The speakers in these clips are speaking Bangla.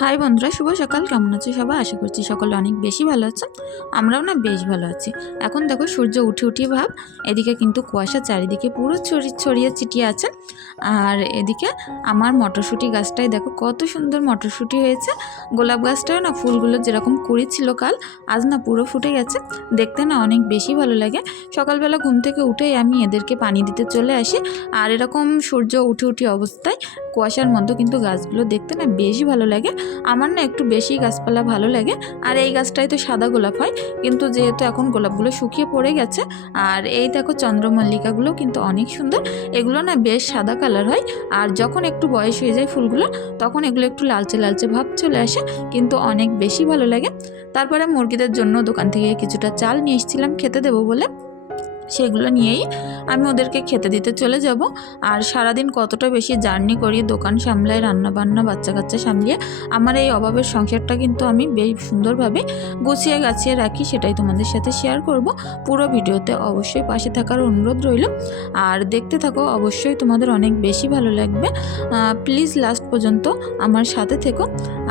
হাই বন্ধুরা, শুভ সকাল। কেমন আছো সবাই? আশা করছি সকলে অনেক বেশি ভালো আছে। আমরাও না বেশ ভালো আছি। এখন দেখো, সূর্য উঠে উঠে ভাব, এদিকে কিন্তু কুয়াশা, চারিদিকে পুরো ছড়ি, ছড়িয়ে ছিটিয়ে আছে। আর এদিকে আমার মটরশুঁটি গাছটাই দেখো, কত সুন্দর মটরশুঁটি হয়েছে। গোলাপ গাছটাও না ফুলগুলো যেরকম কুড়ি ছিল কাল, আজ না পুরো ফুটে গেছে। দেখতে না অনেক বেশি ভালো লাগে। সকালবেলা ঘুম থেকে উঠেই আমি এদেরকে পানি দিতে চলে আসি। আর এরকম সূর্য উঠে উঠে অবস্থায় কুয়াশার মধ্যে কিন্তু গাছগুলো দেখতে না বেশি ভালো লাগে। আমার না একটু বেশি গাছপালা ভালো লাগে। আর এই গাছটাই তো সাদা গোলাপ হয়। কিন্তু যেহেতু এখন গোলাপগুলো শুকিয়ে পড়ে গেছে, আর এই দেখো চন্দ্রমল্লিকাগুলো কিন্তু অনেক সুন্দর। এগুলো না বেশ সাদা কালার হয়। আর যখন একটু বয়স হয়ে যায় ফুলগুলো, তখন এগুলো একটু লালচে লালচে ভাব চলে আসে, কিন্তু অনেক বেশি ভালো লাগে। তারপরে মুরগিদের জন্য দোকান থেকে কিছুটা চাল নিয়ে এসেছিলাম খেতে দেবো বলে। সেগুলো নিয়েই আমি ওদেরকে খেতে দিতে চলে যাব। আর সারাদিন কতটা বেশি জার্নি করি দোকান সামলায় রান্না বান্না বাচ্চা কাচ্চা সামলিয়ে, আমার এই অভাবের সংসারটা কিন্তু আমি বেশ সুন্দরভাবে গুছিয়ে গাছিয়ে রাখি, সেটাই তোমাদের সাথে শেয়ার করব। পুরো ভিডিওতে অবশ্যই পাশে থাকার অনুরোধ রইল। আর দেখতে থাকো, অবশ্যই তোমাদের অনেক বেশি ভালো লাগবে। প্লিজ লাস্ট পর্যন্ত আমার সাথে থেকো।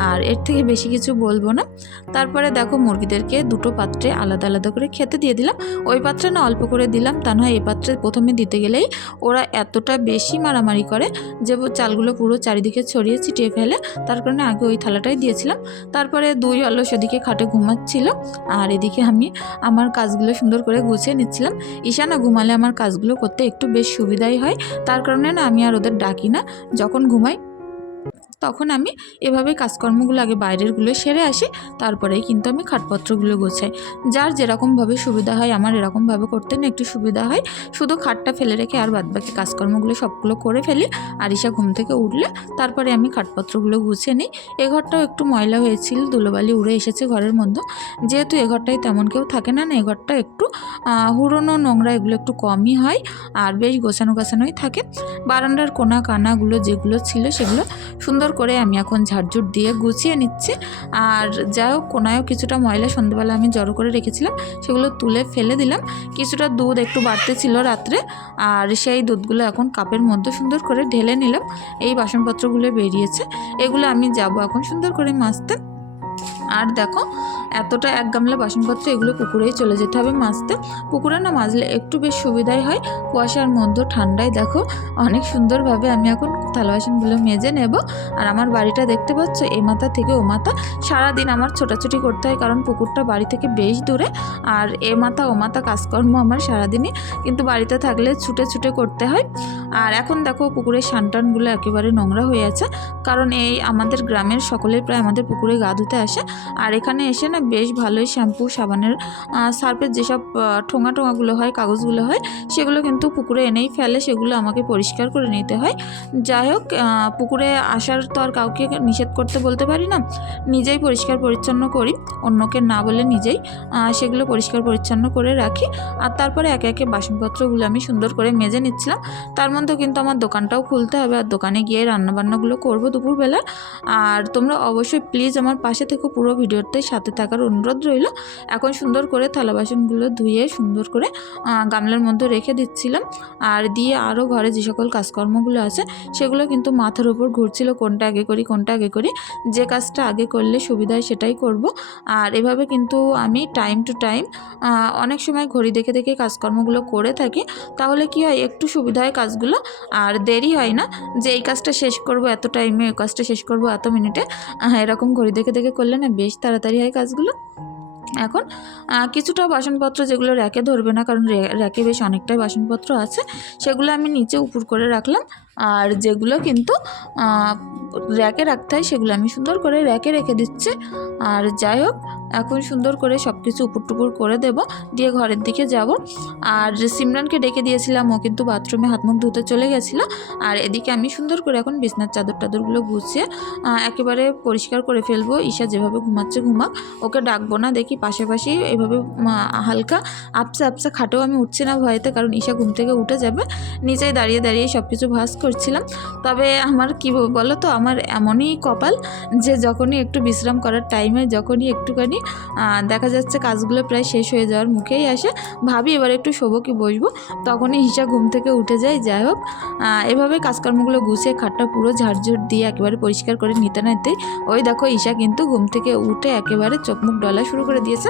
আর এর থেকে বেশি কিছু বলব না। তারপরে দেখো, মুরগিদেরকে দুটো পাত্রে আলাদা আলাদা করে খেতে দিয়ে দিলাম। ওই পাত্রে না অল্প করে দিলাম তা নয় এই পাত্রে প্রথমে দিতে গেলেই ওরা এতটা বেশি মারামারি করে যে চালগুলো পুরো চারিদিকে ছড়িয়ে ছিটিয়ে ফেলে। তার কারণে আগে ওই থালাটাই দিয়েছিলাম। তারপরে দুই অলস ওদিকে খাটে ঘুমাচ্ছিল। আর এদিকে আমি আমার কাজগুলো সুন্দর করে গুছিয়ে নিচ্ছিলাম। ঈশানা ঘুমালে আমার কাজগুলো করতে একটু বেশ সুবিধাই হয়। তার কারণে না আমি আর ওদের ডাকি না। যখন ঘুমাই তখন আমি এভাবে কাজকর্মগুলো আগে বাইরেরগুলো সেরে আসি তারপরেই কিন্তু আমি খাটপত্রগুলো গোছাই। যার যেরকমভাবে সুবিধা হয়, আমার এরকমভাবে করতে না একটু সুবিধা হয়। শুধু খাটটা ফেলে রেখে আর বাদবাকি কাজকর্মগুলো সবগুলো করে ফেলি। আর ঈশা ঘুম থেকে উঠলে তারপরে আমি খাটপত্রগুলো গুছিয়ে নিই। এ ঘরটাও একটু ময়লা হয়েছিল, ধুলোবালি উড়ে এসেছে ঘরের মধ্যে। যেহেতু এ ঘরটায় তেমন কেউ থাকে না না এ ঘরটা একটু হুড়োনো নোংরা এগুলো একটু কমই হয়। আর বেশ গোছানো গোছানোই থাকে। বারান্দার কোনা কানাগুলো যেগুলো ছিল সেগুলো সুন্দর করে আমি এখন ঝাড়ঝুট দিয়ে গুছিয়ে নিচ্ছি। আর যাই হোক কোনায়ও কিছুটা ময়লা সন্ধ্যেবেলা আমি জড়ো করে রেখেছিলাম, সেগুলো তুলে ফেলে দিলাম। কিছুটা দুধ একটু বাড়তে ছিল রাত্রে, আর সেই দুধগুলো এখন কাপের মধ্যে সুন্দর করে ঢেলে নিলাম। এই বাসনপত্রগুলো বেরিয়েছে, এগুলো আমি যাব এখন সুন্দর করে মাজতে। আর দেখো, এতটা এক গামলা বাসনপত্র এগুলো পুকুরেই চলে যেতে হবে মাজতে। পুকুরে না মাজলে একটু বেশ সুবিধাই হয়, কুয়াশার মধ্যে ঠান্ডায়। দেখো, অনেক সুন্দরভাবে আমি এখন থালা বাসনগুলো মেজে নেব। আর আমার বাড়িটা দেখতে পাচ্ছ এ মাথা থেকে ও মাথা। সারাদিন আমার ছোটাছুটি করতে হয়, কারণ পুকুরটা বাড়ি থেকে বেশ দূরে। আর এ মাথা ও মাথা কাজকর্ম আমার সারাদিনই। কিন্তু বাড়িতে থাকলে ছুটে ছুটে করতে হয়। আর এখন দেখো পুকুরের সানটানগুলো একেবারে নোংরা হয়ে আছে। কারণ এই আমাদের গ্রামের সকলেই প্রায় আমাদের পুকুরে গা ধুতে আসে। আর এখানে এসে না বেশ ভালোই শ্যাম্পু, সাবানের সার্ফের যেসব ঠোঙা টোঙাগুলো হয়, কাগজগুলো হয়, সেগুলো কিন্তু পুকুরে এনেই ফেলে, সেগুলো আমাকে পরিষ্কার করে নিতে হয়। যাই হোক পুকুরে আসার তো আর কাউকে নিষেধ করতে বলতে পারি না। নিজেই পরিষ্কার পরিচ্ছন্ন করি, অন্যকে না বলে নিজেই সেগুলো পরিষ্কার পরিচ্ছন্ন করে রাখি। আর তারপরে একে একে বাসনপত্রগুলো আমি সুন্দর করে মেজে নিচ্ছিলাম। তার মধ্যে কিন্তু আমার দোকানটাও খুলতে হবে আর দোকানে গিয়ে রান্নাবান্নাগুলো করব দুপুরবেলা। আর তোমরা অবশ্যই প্লিজ আমার পাশে থেকে, পুরো ভিডিওতে সাথে থাকার অনুরোধ রইল। এখন সুন্দর করে থালা বাসনগুলো ধুয়ে সুন্দর করে গামলার মধ্যে রেখে দিচ্ছিলাম। আর দিয়ে আরও ঘরে যে সকল কাজকর্মগুলো আছে, সেগুলো কিন্তু মাথার উপর ঘুরছিল, কোনটা আগে করি, কোনটা আগে করি। যে কাজটা আগে করলে সুবিধা হয় সেটাই করব। আর এভাবে কিন্তু আমি টাইম টু টাইম অনেক সময় ঘড়ি দেখে দেখে কাজকর্মগুলো করে থাকি। তাহলে কি হয়, একটু সুবিধা হয় কাজগুলো। আর দেরি হয় না যে এই কাজটা শেষ করব এত টাইমে ওই কাজটা শেষ করব এত মিনিটে এরকম ঘড়ি দেখে দেখে করলে না বেশ তাড়াতাড়ি হয় কাজগুলো। এখন কিছুটা বাসনপত্র যেগুলো র্যাকে ধরবে না, কারণ র্যাকে বেশ অনেকটাই বাসনপত্র আছে, সেগুলো আমি নিচে উপর করে রাখলাম। আর যেগুলো কিন্তু র্যাকে রাখতে হয় সেগুলো আমি সুন্দর করে র্যাকে রেখে দিচ্ছি। আর যাই হোক এখন সুন্দর করে সব কিছু উপর টুপুর করে দেব দিয়ে ঘরের দিকে যাব। আর সিমরানকে ডেকে দিয়েছিলাম ও কিন্তু বাথরুমে হাত মুখ ধুতে চলে গেছিল। আর এদিকে আমি সুন্দর করে এখন বিছনার চাদর টাদরগুলো গুছিয়ে একেবারে পরিষ্কার করে ফেলব। ঈশা যেভাবে ঘুমাচ্ছে ঘুমাক। ওকে ডাকবো না দেখি পাশাপাশি এইভাবে উম, হালকা আপসা আপসা খাটেও আমি উঠছি না ভয়েতে কারণ ঈশা ঘুম থেকে উঠে যাবে। নিচেই দাঁড়িয়ে দাঁড়িয়ে সব কিছু ভাস করি করছিলাম। তবে আমার কি বলো তো আমার এমনই কপাল যে যখনই একটু বিশ্রাম করার টাইমে যখনই একটুখানি দেখা যাচ্ছে কাজগুলো প্রায় শেষ হয়ে যাওয়ার মুখেই আসে। ভাবি এবার একটু শোবো কি বসবো? তখনই হিসা ঘুম থেকে উঠে যায়। যাই হোক এভাবে কাজকর্মগুলো গুছিয়ে খাটটা পুরো ঝাড়ঝুট দিয়ে একেবারে পরিষ্কার করে নিতে নিতেই, ওই দেখো ঈশা কিন্তু ঘুম থেকে উঠে একেবারে চোখ মুখ ডলা শুরু করে দিয়েছে।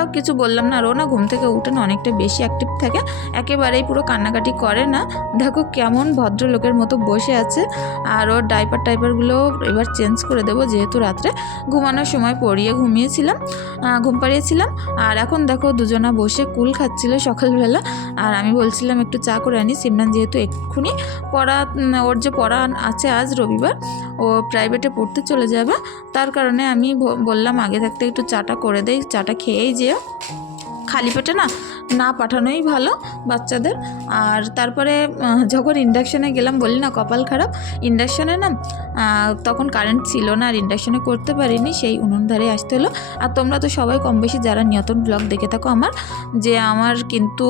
হোক, কিছু বললাম না। আর ও না ঘুম থেকে উঠে না, অনেকটা বেশি অ্যাক্টিভ থাকে। একেবারেই পুরো কান্নাকাটি করে না। দেখো কেমন ভদ্রলোকের মতো বসে আছে আর ওর ডাইপার টাইপারগুলো এবার চেঞ্জ করে দেবো যেহেতু রাত্রে। ঘুমানোর সময় পরিয়ে ঘুমিয়েছিলাম ঘুম পাড়িয়েছিলাম। আর এখন দেখো দুজনা বসে কুল খাচ্ছিল সকালবেলা। আর আমি বলছিলাম একটু চা করে আনি, সিমরান যেহেতু এক্ষুনি পড়া ওর যে পড়া আছে আজ রবিবার, ও প্রাইভেটে পড়তে চলে যাবে। তার কারণে আমি বললাম আগে থাকতে একটু চাটা করে দেই, চাটা খেয়েই যেও। খালি পেটে না না পাঠানোই ভালো বাচ্চাদের। আর তারপরে যখন ইন্ডাকশানে গেলাম বলি না কপাল খারাপ? ইন্ডাকশানে না তখন কারেন্ট ছিল না, আর ইন্ডাকশানে করতে পারিনি, সেই উনুন ধারে আসতে হলো। আর তোমরা তো সবাই কম বেশি যারা নিয়তন ব্লগ দেখে থাকো আমার, যে আমার কিন্তু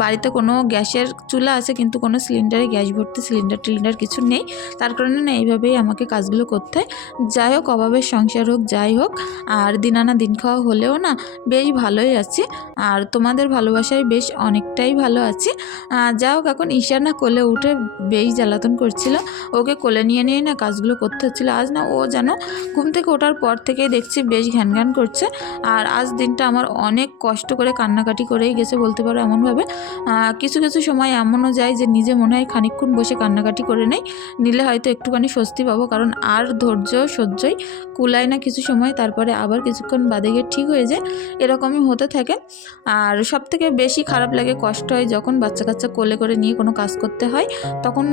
বাড়িতে কোনো গ্যাসের চুলা আছে, কিন্তু কোনো সিলিন্ডারে গ্যাস ভর্তি সিলিন্ডার টিলিন্ডার কিছু নেই। তার কারণে না, এইভাবেই আমাকে কাজগুলো করতে হয়। যাই হোক, অভাবের সংসার হোক, যাই হোক, আর দিন আনা দিন খাওয়া হলেও না, বেশ ভালোই আছি। আর তোমাদের ভালোবাসায় বেশ অনেকটাই ভালো আছি। যা হোক, এখন ঈশা না কোলে উঠে বেশ জ্বালাতন করছিল। ওকে কোলে নিয়ে নিয়ে না কাজগুলো করতে হচ্ছিল। আজ না ও যেন ঘুম থেকে ওঠার পর থেকেই দেখছি বেশ ঘ্যান ঘ্যান করছে। আর আজ দিনটা আমার অনেক কষ্ট করে কান্নাকাটি করেই গেছে বলতে পারো এমনভাবে। কিছু কিছু সময় এমনও যায় যে নিজে মনে হয় খানিকক্ষণ বসে কান্নাকাটি করে নেই। নিলে হয়তো একটুখানি স্বস্তি পাবো, কারণ আর ধৈর্য সহ্যই কুলায় না কিছু সময়, তারপরে আবার কিছুক্ষণ বাদে গিয়ে ঠিক হয়ে যায়। এরকমই হতে থাকে। আর সব থেকে বেশি খারাপ লাগে, কষ্ট হয় যখন বাচ্চা কাচ্চা কোলে করে নিয়ে কোনো কাজ করতে হয়, তখন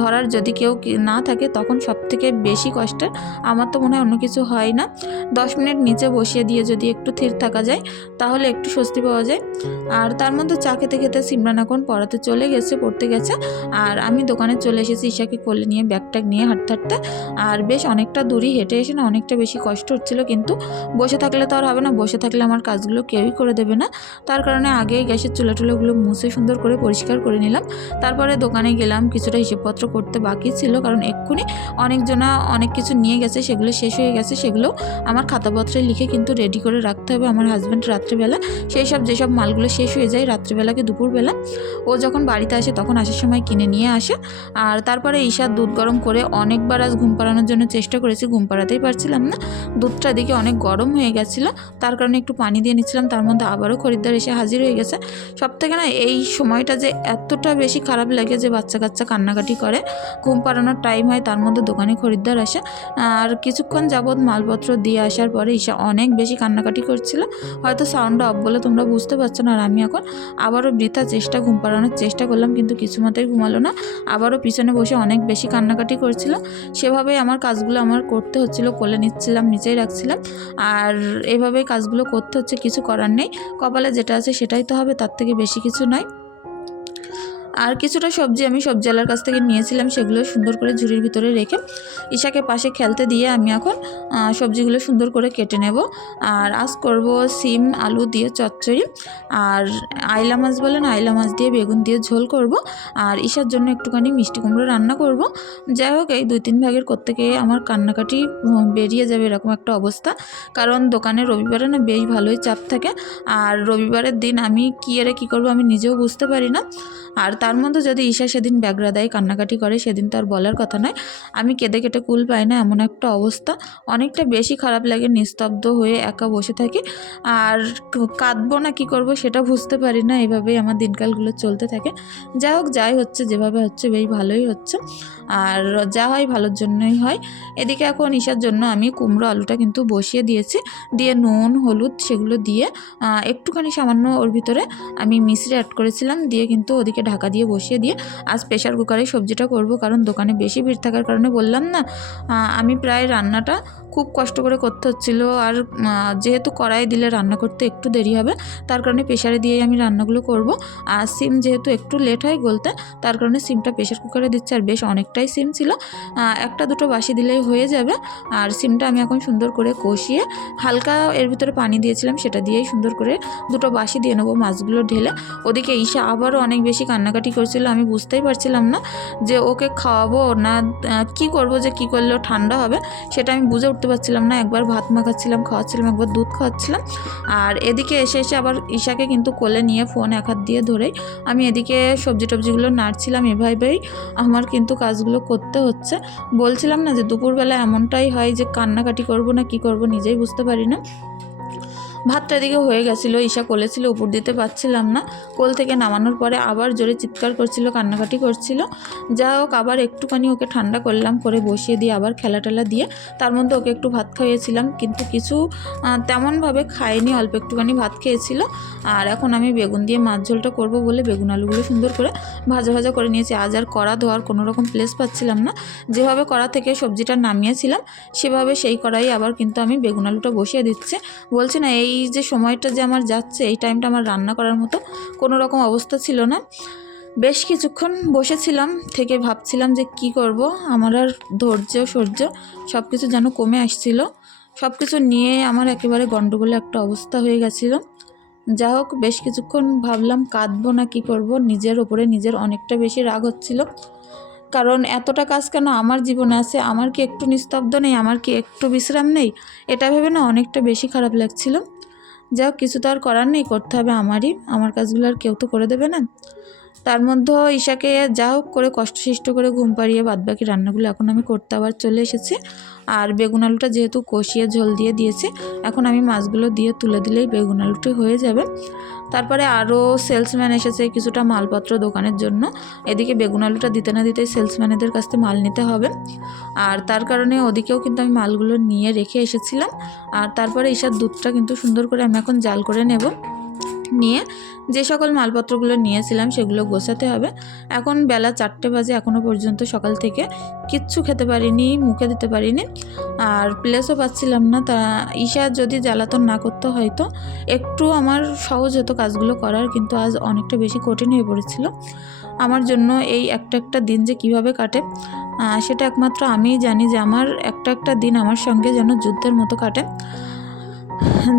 ধরার যদি কেউ না থাকে তখন সব থেকে বেশি কষ্টের। আমার তো মনে হয় অন্য কিছু হয় না। দশ মিনিট নিচে বসিয়ে দিয়ে যদি একটু থির থাকা যায়, তাহলে একটু স্বস্তি পাওয়া যায়। আর তার মধ্যে চা খেতে খেতে সিমরান এখন পড়াতে চলে গেছে, পড়তে গেছে। আর আমি দোকানে চলে এসেছি ঈশাকে কোলে নিয়ে ব্যাগ ট্যাগ নিয়ে হাঁটতে হাঁটতে। আর বেশ অনেকটা দূরই হেঁটে এসে না অনেকটা বেশি কষ্ট হচ্ছিল, কিন্তু বসে থাকলে তো আর হবে না, বসে থাকলে আমার কাজগুলো কেউই করে দেবে না। তার কারণে আগেই গ্যাসের চুলা টুলাগুলো মুছে সুন্দর করে পরিষ্কার করে নিলাম। তারপরে দোকানে গেলাম, কিছুটা হিসেবপত্র করতে বাকি ছিল, কারণ এক্ষুনি অনেকজনা অনেক কিছু নিয়ে গেছে, সেগুলো শেষ হয়ে গেছে, সেগুলো আমার খাতাপত্রে লিখে কিন্তু রেডি করে রাখতে হবে আমার হাজব্যান্ড রাত্রেবেলা। সেই সব যেসব মালগুলো শেষ হয়ে যায় রাত্রিবেলাকে দুপুরবেলা, ও যখন বাড়িতে আসে তখন আসার সময় কিনে নিয়ে আসে। আর তারপরে ঈশার দুধ গরম করে অনেকবার আজ ঘুম পাড়ানোর জন্য চেষ্টা করেছি, ঘুম পাড়াতেই পারছিলাম না। দুধটা দিকে অনেক গরম হয়ে গেছিল, তার কারণে একটু পানি দিয়ে নিচ্ছিলাম, তার মধ্যে আবারও খরিদ্দার এসে হাজির হয়ে গেছে। সব থেকে না এই সময়টা যে এতটা বেশি খারাপ লাগে যে বাচ্চা কাচ্চা কান্নাকাটি করে, ঘুম পাড়ানোর টাইম হয়, তার মধ্যে দোকানে খরিদ্দার আসে। আর কিছুক্ষণ যাবৎ মালপত্র দিয়ে আসার পরে ঈশা অনেক বেশি কান্নাকাটি করছিল। হয়তো সাউন্ড অফ বলে তোমরা বুঝতে পারছ না আর আমি এখন আবারও বৃথা চেষ্টা, ঘুম পাড়ানোর চেষ্টা করলাম কিন্তু কিছু মতেই ঘুমালো না। আবারও পিছনে বসে অনেক বেশি কান্নাকাটি করছিল। সেভাবেই আমার কাজগুলো আমার করতে হচ্ছিল, কোলে নিচ্ছিলাম, নিচেই রাখছিলাম। আর এভাবেই কাজগুলো করতে হচ্ছে, কিছু করার নেই। কপালে যেটা আছে সেটাই তো হবে তার থেকে বেশি কিছু নয়। আর কিছুটা সবজি আমি সবজিওয়ালার কাছ থেকে নিয়েছিলাম, সেগুলো সুন্দর করে ঝুড়ির ভিতরে রেখে ঈশাকে পাশে খেলতে দিয়ে আমি এখন সবজিগুলো সুন্দর করে কেটে নেব। আর আজ করব সিম, আলু দিয়ে চচ্চড়ি, আর আইলা মাছ বলেন, আইলা মাছ দিয়ে বেগুন দিয়ে ঝোল করব, আর ঈশার জন্য একটুখানি মিষ্টি কুমড়ো রান্না করব। যাই হোক, এই দুই তিন ভাগের করতে গিয়ে আমার কান্নাকাটি বেরিয়ে যাবে এরকম একটা অবস্থা। কারণ দোকানে রবিবারে না বেশ ভালোই চাপ থাকে, আর রবিবারের দিন আমি কী এরে কী করব আমি নিজেও বুঝতে পারি না। আর তার মধ্যে যদি ঈশা সেদিন ব্যাগরা দেয় কান্নাকাটি করে, সেদিন তো আর বলার কথা নয়। আমি কেঁদে কেটে কুল পাই না, এমন একটা অবস্থা। অনেকটা বেশি খারাপ লাগে, নিস্তব্ধ হয়ে একা বসে থাকি। আর কাঁদবো না, কী করব সেটা বুঝতে পারি না, এভাবেই আমার দিনকালগুলো চলতে থাকে। যাই হোক, যাই হচ্ছে, যেভাবে হচ্ছে, বেশ ভালোই হচ্ছে। আর যা হয়, ভালোর জন্যই হয়। এদিকে এখন ঈশার জন্য আমি কুমড়ো আলুটা কিন্তু বসিয়ে দিয়েছি। দিয়ে নুন, হলুদ সেগুলো দিয়ে একটুখানি সামান্য ওর ভিতরে আমি মিশ্রি অ্যাড করেছিলাম। দিয়ে কিন্তু ওদিকে ঢাকা দিয়ে বসিয়ে দিয়ে আজ প্রেশার কুকারে সবজিটা করব। কারণ দোকানে বেশি ভিড় থাকার কারণে বললাম না আমি প্রায় রান্নাটা খুব কষ্ট করে করতে হচ্ছিল। আর যেহেতু কড়াই দিলে রান্না করতে একটু দেরি হবে, তার কারণে প্রেশারে দিয়েই আমি রান্নাগুলো করব। আর সিম যেহেতু একটু লেট হয় গলতে, তার কারণে সিমটা প্রেশার কুকারে দিচ্ছে। আর বেশ অনেকটাই সিম ছিল। একটা দুটো বাসি দিলেই হয়ে যাবে। আর সিমটা আমি এখন সুন্দর করে কষিয়ে হালকা এর ভিতরে পানি দিয়েছিলাম, সেটা দিয়েই সুন্দর করে দুটো বাসি দিয়ে নেব মাছগুলো ঢেলে। ওদিকে ঈশা আবারও অনেক বেশি কান্নাকাটি করছিল, আমি বুঝতেই পারছিলাম না যে ওকে খাওয়াবো না কি করব যে কি করলেও ঠান্ডা হবে, সেটা আমি বুঝে উঠতে পারছিলাম না। একবার ভাত মাখাচ্ছিলাম, খাওয়াচ্ছিলাম, একবার দুধ খাওয়াচ্ছিলাম। আর এদিকে এসে এসে আবার ঈশাকে কিন্তু কোলে নিয়ে ফোন এক হাত দিয়ে ধরেই আমি এদিকে সবজি টবজিগুলো নাড়ছিলাম এভাবেই। আমার কিন্তু কাজগুলো করতে হচ্ছে। বলছিলাম না যে দুপুরবেলা এমনটাই হয় যে কান্নাকাটি করব না, কি করব নিজেই বুঝতে পারি না। ভাতটা এদিকে হয়ে গেছিল, ঈশা কোলে ছিল, উপর দিতে পারছিলাম না। কোল থেকে নামানোর পরে আবার জোরে চিৎকার করছিল, কান্নাকাটি করছিল। যা হোক, আবার একটুখানি ওকে ঠান্ডা করলাম, করে বসিয়ে দিয়ে আবার খেলা টেলা দিয়ে তার মধ্যে ওকে একটু ভাত খাইয়েছিলাম। কিন্তু কিছু তেমনভাবে খায়নি অল্প একটুখানি ভাত খেয়েছিল। আর এখন আমি বেগুন দিয়ে মাছ ঝোলটা করব বলে বেগুন আলুগুলো সুন্দর করে ভাজা ভাজা করে নিয়েছি। আজ আর কড়া ধোয়ার কোনো রকম প্লেস পাচ্ছিলাম না। যেভাবে কড়া থেকে সবজিটা নামিয়েছিলাম, সেভাবে সেই কড়াই আবার কিন্তু আমি বেগুন আলুটা বসিয়ে দিচ্ছে। বলছি না, এই যে সময়টা যে আমার যাচ্ছে, এই টাইমটা আমার রান্না করার মতো কোনো রকম অবস্থা ছিল না। বেশ কিছুক্ষণ বসেছিলাম, থেকে ভাবছিলাম যে কি করব, আমার আর ধৈর্য, সহ্য সব কিছু যেন কমে আসছিল। সব কিছু নিয়ে আমার একেবারে গণ্ডগোলে একটা অবস্থা হয়ে গেছিল। যা হোক, বেশ কিছুক্ষণ ভাবলাম কাঁদবো না, কি করব? নিজের ওপরে নিজের অনেকটা বেশি রাগ হচ্ছিল। কারণ এতটা কাজ কেন আমার জীবনে আছে? আমার কি একটু নিস্তব্ধ নেই? আমার কি একটু বিশ্রাম নেই? এটা ভেবে না অনেকটা বেশি খারাপ লাগছিল। যা হোক, কিছু তো আর করার নেই, করতে হবে আমারই। আমার কাজগুলো আর কেউ তো করে দেবে না। তার মধ্যেও ঈশাকে যা হোক করে কষ্টসিষ্ট করে ঘুম পাড়িয়ে বাদবাকি রান্নাগুলো এখন আমি করতে আবার চলে এসেছি। আর বেগুন আলুটা যেহেতু কষিয়ে ঝোল দিয়ে দিয়েছি, এখন আমি মাছগুলো দিয়ে তুলে দিলেই বেগুন আলুটি হয়ে যাবে। তারপরে আরও সেলসম্যান এসেছে কিছুটা মালপত্র দোকানের জন্য। এদিকে বেগুন আলুটা দিতে না দিতেই সেলসম্যানেদের কাছ থেকে মাল নিতে হবে। আর তার কারণে ওদিকেও কিন্তু আমি মালগুলো নিয়ে রেখে এসেছিলাম। আর তারপরে ঈশার দুধটা কিন্তু সুন্দর করে আমি এখন জাল করে নেব। নিয়ে যে সকল মালপত্রগুলো নিয়েছিলাম সেগুলো গোছাতে হবে। এখন বেলা চারটে বাজে এখনও পর্যন্ত সকাল থেকে কিচ্ছু খেতে পারিনি, মুখে দিতে পারিনি। আর প্লেসও পাচ্ছিলাম না, তা ঈশা যদি জ্বালাতন না করতে হয়তো একটু আমার সহজ হতো কাজগুলো করার, কিন্তু আজ অনেকটা বেশি কঠিন হয়ে পড়েছিল। আমার জন্য এই একটা একটা দিন যে কীভাবে কাটে সেটা একমাত্র আমিই জানি যে আমার একটা একটা দিন আমার সঙ্গে যেন যুদ্ধের মতো কাটে।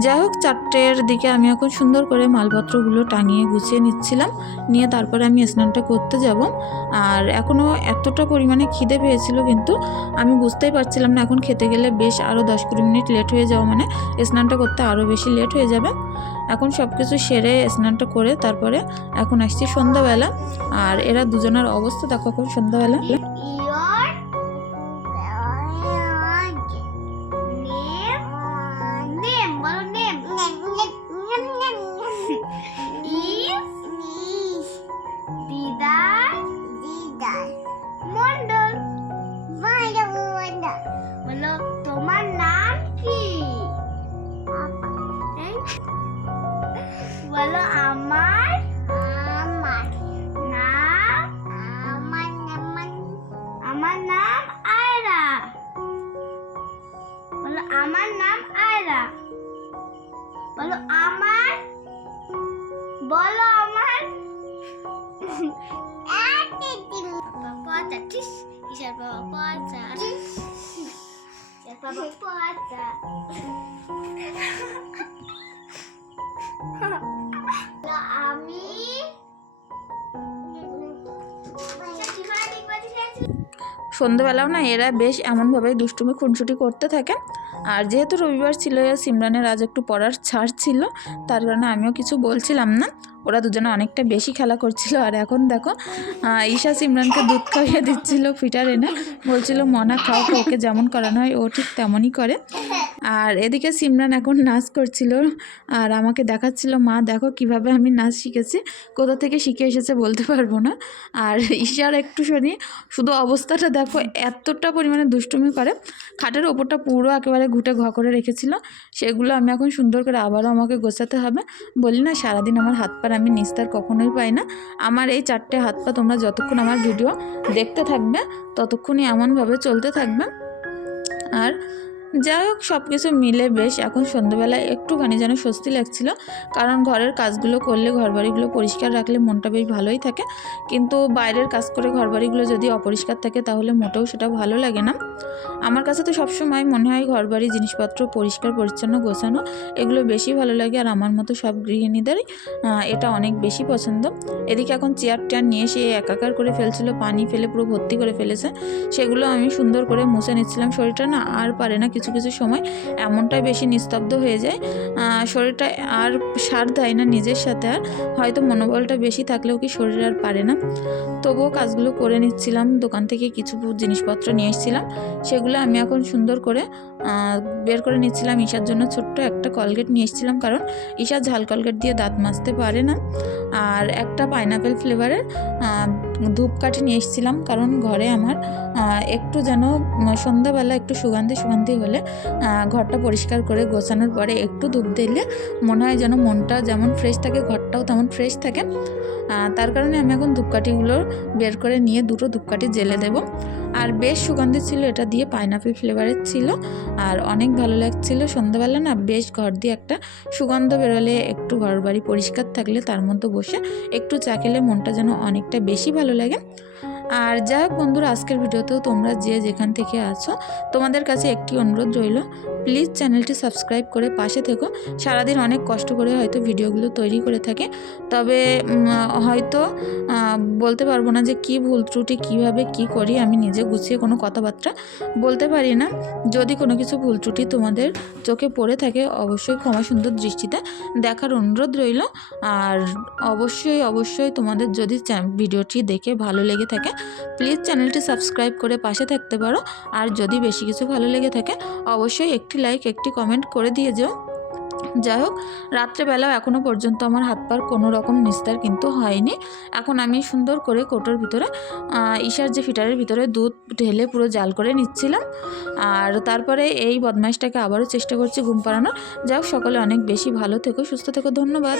যাই হোক চারটের দিকে আমি এখন সুন্দর করে মালপত্রগুলো টাঙিয়ে গুছিয়ে নিচ্ছিলাম। নিয়ে তারপরে আমি স্নানটা করতে যাব। আর এখনও এতটা পরিমাণে খিদে পেয়েছিল কিন্তু আমি বুঝতেই পারছিলাম না এখন খেতে গেলে বেশ আরও দশ কুড়ি মিনিট লেট হয়ে যাওয়া মানে স্নানটা করতে আরও বেশি লেট হয়ে যাবে। এখন সব কিছু সেরে স্নানটা করে তারপরে এখন আসছি সন্ধ্যাবেলা। আর এরা দুজনের অবস্থা দেখো এখন সন্ধ্যাবেলা। নাম আয়রা বলো আমার বলো আমার বাবা পচা টিস ঈশার বাবা পচা ঈশার বাবা পচা সন্ধ্যেবেলাও না এরা বেশ এমনভাবে দুষ্টুমি, খুনসুটি করতে থাকে। আর যেহেতু রবিবার ছিল সিমরানের আজ একটু পড়ার ছাড় ছিল, তার কারণে আমিও কিছু বলছিলাম না। ওরা দুজনে অনেকটা বেশি খেলা করছিল। আর এখন দেখো ঈশা সিমরানকে দুধ খাইয়ে দিচ্ছিল ফিটার এনে। বলছিল, মনা, খাও ওকে যেমন করানো হয়, ও ঠিক তেমনই করে। আর এদিকে সিমরান এখন নাচ করছিল আর আমাকে দেখাচ্ছিল, মা, দেখো কীভাবে আমি নাচ শিখেছি। কোথা থেকে শিখে এসেছে বলতে পারব না। আর ঈশার একটু শুনি, শুধু অবস্থাটা দেখো, এতটা পরিমাণে দুষ্টুমি করে। খাটের ওপরটা পুরো একেবারে ঘুটে ঘ করে রেখেছিল। সেগুলো আমি এখন সুন্দর করে আবারও আমাকে গোছাতে হবে। বলি না, সারাদিন আমার হাত পার আমি নিস্তার কখনোই পাই না। আমার এই চারটে হাত পা তোমরা যতক্ষণ আমার ভিডিও দেখতে থাকবে, ততক্ষণই এমনভাবে চলতে থাকবে। আর যাই হোক সব কিছু মিলে বেশ এখন সন্ধ্যেবেলায় একটুখানি যেন স্বস্তি লাগছিল। কারণ ঘরের কাজগুলো করলে ঘরবাড়িগুলো পরিষ্কার রাখলে মনটা বেশ ভালোই থাকে। কিন্তু বাইরের কাজ করে ঘরবাড়িগুলো যদি অপরিষ্কার থাকে, তাহলে মোটেও সেটা ভালো লাগে না। আমার কাছে তো সবসময় মনে হয় ঘরবাড়ি, জিনিসপত্র পরিষ্কার, পরিচ্ছন্ন, গোছানো, এগুলো বেশি ভালো লাগে। আর আমার মতো সব গৃহিণীদেরই এটা অনেক বেশি পছন্দ। এদিকে এখন চেয়ার টেয়ার নিয়ে সে একাকার করে ফেলছিল, পানি ফেলে পুরো ভর্তি করে ফেলেছে। সেগুলো আমি সুন্দর করে মুছে নিচ্ছিলাম। শরীরটা না আর পারে না, কিছু কিছু কিছু সময় এমনটাই বেশি নিস্তব্ধ হয়ে যায়। শরীরটা আর সার দেয় না নিজের সাথে আর। হয়তো মনোবলটা বেশি থাকলেও কি শরীর আর পারে না। তবুও কাজগুলো করে নিচ্ছিলাম, দোকান থেকে কিছু জিনিসপত্র নিয়ে এসেছিলাম। সেগুলো আমি এখন সুন্দর করে বের করে নিচ্ছিলাম। ঈশার জন্য ছোট্ট একটা কলগেট নিয়ে এসেছিলাম কারণ ঈশা ঝাল কলগেট দিয়ে দাঁত মাজতে পারে না। আর একটা পাইনাপেল ফ্লেভারের ধূপকাঠি নিয়ে এসেছিলাম, কারণ ঘরে আমার একটু যেন সন্ধ্যাবেলা একটু সুগন্ধি সুগন্ধি হলে ঘরটা পরিষ্কার করে গোছানোর পরে একটু ধূপ দিলে মনে হয় যেন মনটা যেমন ফ্রেশ থাকে, ঘরটাও তেমন ফ্রেশ থাকে। তার কারণে আমি এখন ধূপকাঠিগুলো বের করে নিয়ে দুটো ধূপকাঠি জেলে দেব। আর বেশ সুগন্ধি ছিল, এটা দিয়ে পাইনাপেল ফ্লেভারের ছিল। আর অনেক ভালো লাগছিল। সন্ধ্যাবেলা না বেশ ঘর দিয়ে একটা সুগন্ধ বেরোলে, একটু ঘর বাড়ি পরিষ্কার থাকলে তার মধ্যে বসে একটু চা খেলে মনটা যেন অনেকটা বেশি ভালো লাগে। আর যাই হোক বন্ধুরা, আজকের ভিডিওতেও তোমরা যে যেখান থেকে আছো, তোমাদের কাছে একটি অনুরোধ রইল প্লিজ চ্যানেলটি সাবস্ক্রাইব করে পাশে থেকো। সারাদিন অনেক কষ্ট করে হয়তো ভিডিওগুলো তৈরি করে থাকে, তবে হয়তো বলতে পারব না যে কি ভুল ত্রুটি, কীভাবে কি করি, আমি নিজে গুছিয়ে কোনো কথাবার্তা বলতে পারি না। যদি কোনো কিছু ভুল ত্রুটি তোমাদের চোখে পড়ে থাকে, অবশ্যই ক্ষমা সুন্দর দৃষ্টিতে দেখার অনুরোধ রইল। আর অবশ্যই অবশ্যই তোমাদের যদি ভিডিওটি দেখে ভালো লেগে থাকে প্লিজ চ্যানেলটি সাবস্ক্রাইব করে পাশে থাকতে পারো। আর যদি বেশি কিছু ভালো লেগে থাকে, অবশ্যই একটি লাইক, একটি কমেন্ট করে দিয়ে যেও। যাই হোক, রাত্রেবেলাও এখনও পর্যন্ত আমার হাত পার কোনো রকম নিস্তার কিন্তু হয়নি। এখন আমি সুন্দর করে কোটোর ভিতরে ঈশার যে ফিটারের ভিতরে দুধ ঢেলে পুরো জাল করে নিচ্ছিলাম। আর তারপরে এই বদমাইশটাকে আবারও চেষ্টা করছি ঘুম পাড়ানোর। যাই হোক, সকলে অনেক বেশি ভালো থেকো, সুস্থ থেকো, ধন্যবাদ।